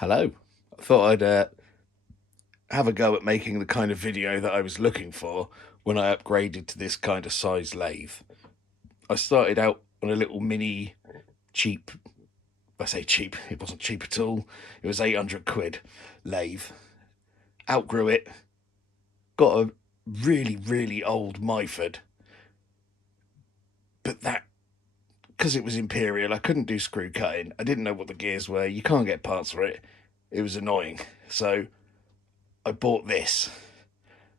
Hello. I thought I'd have a go at making the kind of video that I was looking for when I upgraded to this kind of size lathe. I started out on a little mini cheap, I say cheap, it wasn't cheap at all. It was 800 quid lathe. Outgrew it, got a really old Myford. But that, because it was Imperial, I couldn't do screw cutting. I didn't know what the gears were. You can't get parts for it. It was annoying. So I bought this,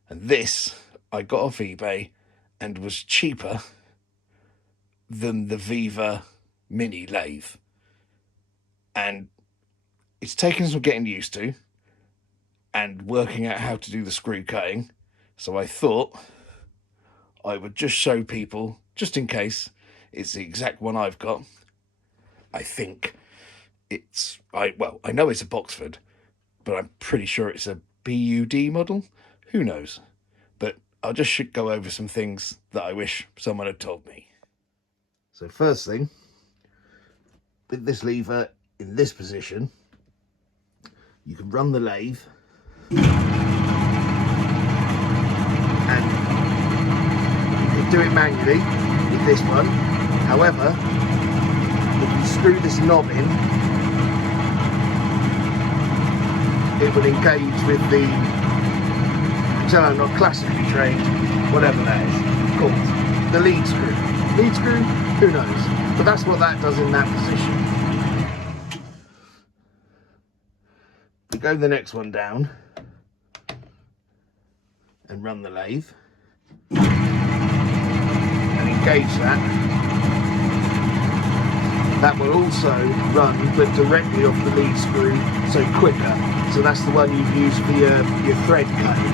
and this I got off eBay and was cheaper than the Viva mini lathe. And it's taken some getting used to and working out how to do the screw cutting. So I thought I would just show people, just in case it's the exact one I've got. I think I know it's a Boxford, but I'm pretty sure it's a BUD model. Who knows? But I'll just go over some things that I wish someone had told me. So first thing, with this lever in this position, you can run the lathe and you can do it manually with this one. However, if you screw this knob in, it will engage with the, until I'm not classically trained, whatever that is called, the lead screw. Lead screw? Who knows? But that's what that does in that position. We go the next one down and run the lathe and engage that. That will also run, but directly off the lead screw, so quicker. So that's the one you've used for your thread cutting.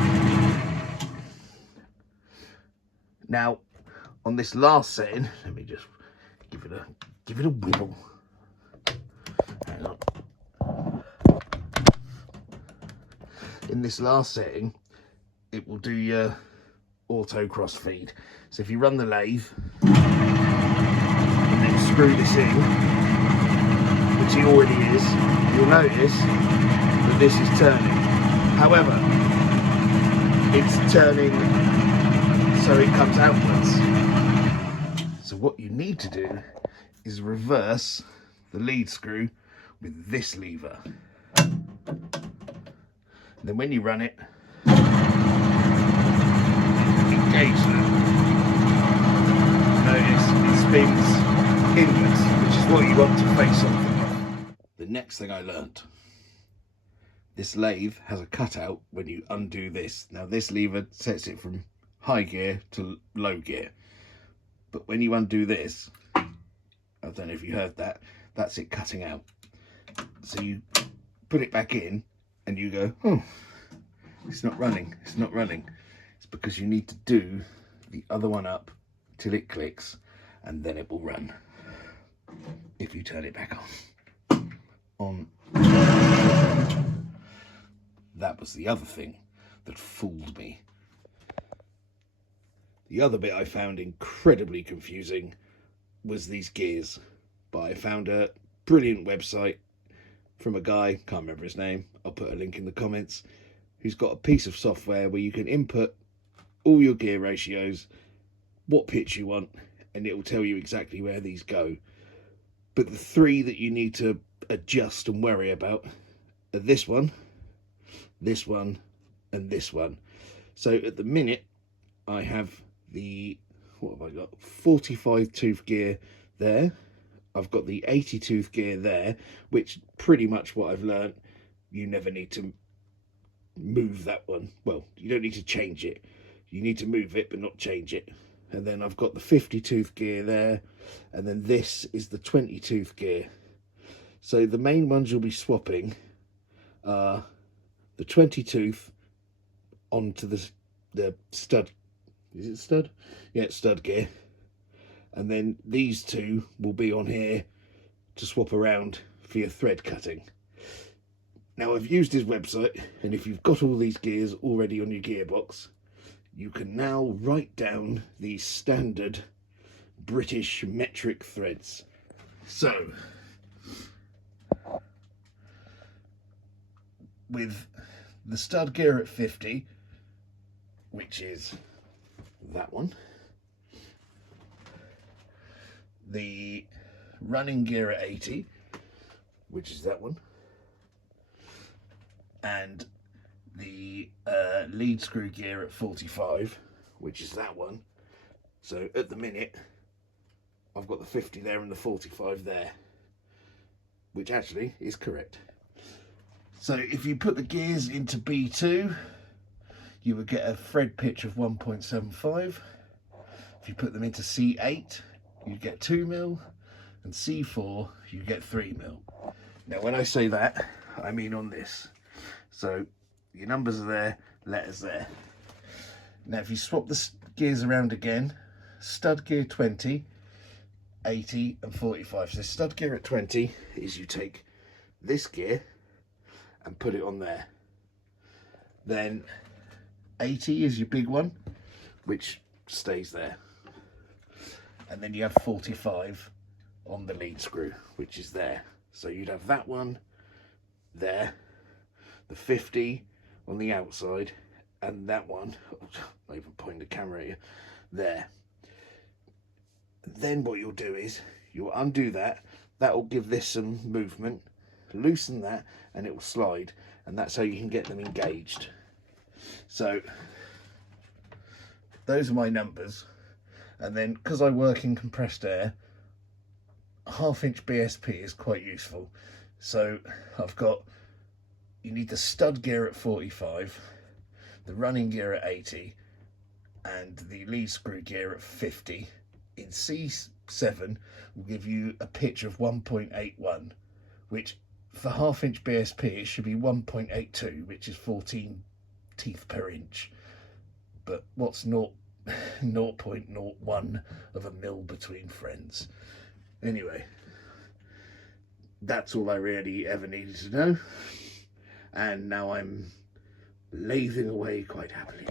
Now, on this last setting, let me just give it a wiggle. Hang on. In this last setting, it will do your auto cross feed. So if you run the lathe and then screw this in, which it already is, you'll notice that this is turning. However, it's turning so it comes outwards. So what you need to do is reverse the lead screw with this lever. Then when you run it, engage that. Notice it spins inwards, which is what you want to face off. The next thing I learnt, this lathe has a cutout when you undo this. Now this lever sets it from high gear to low gear. But when you undo this, I don't know if you heard that, that's it cutting out. So you put it back in and you go, oh, it's not running, it's not running. It's because you need to do the other one up till it clicks and then it will run. If you turn it back on. That was the other thing that fooled me. The other bit I found incredibly confusing was these gears. But I found a brilliant website from a guy, can't remember his name, I'll put a link in the comments, who's got a piece of software where you can input all your gear ratios, what pitch you want, and it will tell you exactly where these go. But the three that you need to adjust and worry about are this one, and this one. So at the minute, I have the, what have I got, 45 tooth gear there. I've got the 80 tooth gear there, which pretty much what I've learned, you never need to move that one. Well, you don't need to change it. You need to move it, but not change it. And then I've got the 50 tooth gear there, and then this is the 20 tooth gear. So the main ones you'll be swapping are the 20 tooth onto the stud. Is it stud? Yeah, it's stud gear. And then these two will be on here to swap around for your thread cutting. Now I've used his website, and if you've got all these gears already on your gearbox, you can now write down these standard British metric threads. So with the stud gear at 50, which is that one, the running gear at 80, which is that one, and the lead screw gear at 45, which is that one. So at the minute I've got the 50 there and the 45 there, which actually is correct. So if you put the gears into B2, you would get a thread pitch of 1.75. If you put them into C8, you'd get 2 mil, and C4, you get 3 mil. Now when I say that, I mean on this. So your numbers are there, letters there. Now if you swap the gears around again, stud gear 20, 80 and 45. So stud gear at 20 is you take this gear and put it on there. Then 80 is your big one, which stays there. And then you have 45 on the lead screw, which is there. So you'd have that one there, the 50 on the outside, and that one, not even pointing the camera at you, there. Then what you'll do is you'll undo that. That will give this some movement, loosen that, and it will slide, and that's how you can get them engaged. So those are my numbers. And then because I work in compressed air, 1/2 inch BSP is quite useful. So I've got, you need the stud gear at 45, the running gear at 80, and the lead screw gear at 50. In C7 will give you a pitch of 1.81, which for 1/2 inch BSP it should be 1.82, which is 14 teeth per inch. But what's 0.01 of a mil between friends? Anyway, that's all I really ever needed to know, and now I'm lathing away quite happily.